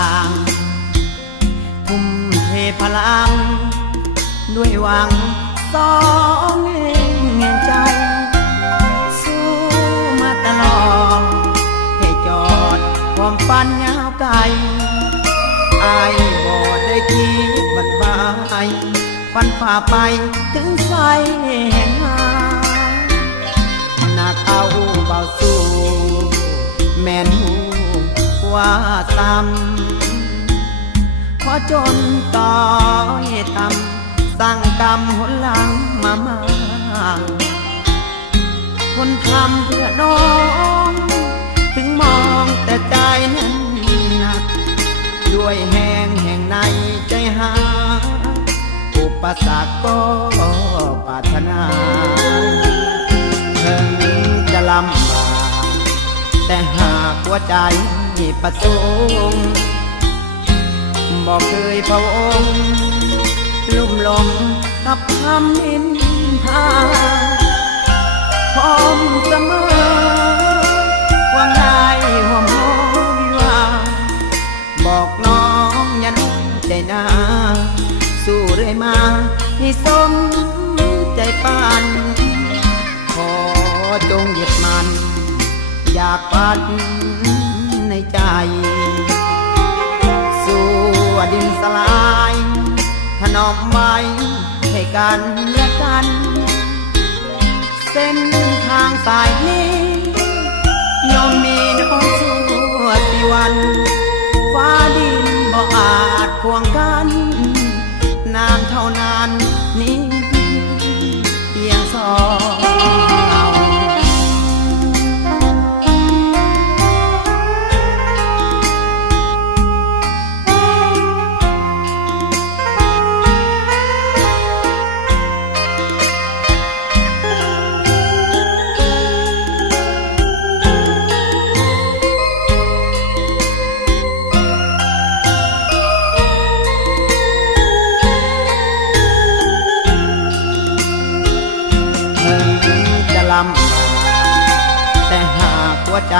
างทุ่มเทพลังด้วยหวังสองแห่งใจสู้มาตลอดให้จอดความฝันยาวไกลอายบ่ได้คิดบัดบายฝันฝ่าไปถึงไฟแห่งหาหนักเอาเบาสู้แม่นหูว่าซ้ำพอจนต่อยทำสร้างกรรมหนหลังมาคนทำเพื่อน้องถึงมองแต่ใจนั้นหนักด้วยแห่งในใจหาอุปสรรคก็ปรารถนาถึงจะลำบากแต่หากหัวใจประสงค์บอกเคยพะวงลุ่มหลงกับคำนินทาพร้อมเสมอวางได้ห่วงห้องวิวาบอกน้องอย่าน้อยใจนาสู้เรื่อยมาให้สมใจปันขอจงยึดมันอยากปันในใจสู่ดินสลายถนอมไว้ให้กันและกันเส้นทางสายนี้ย่อมมีน้องชั่วสิวันฟ้าดินบ่อาจควงกันนานเท่านานนี้เพียงสองเราแต่หากหัวใจ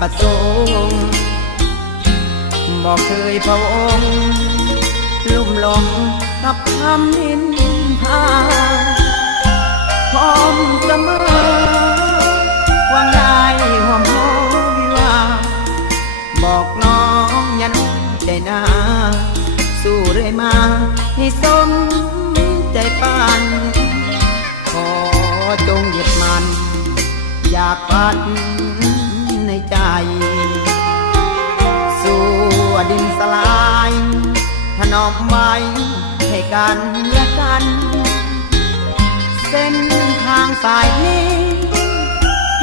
ประสงค์บอกเคยพะวงลุ่มหลงกับคำนินทาพร้อมเสมอวางได้ห่วงห้องวิวาบอกน้องอย่าน้อยใจนาสู้เรื่อยมาให้สมใจปันขอจงยึดมันอยากปันในใจสู่ดินสลายถนอมไว้ให้กันและกันเส้นทางสายนี้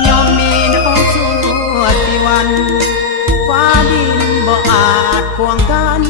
ย่อมมีน้องชั่วสิวันฟ้าดินบ่อาจควงกัน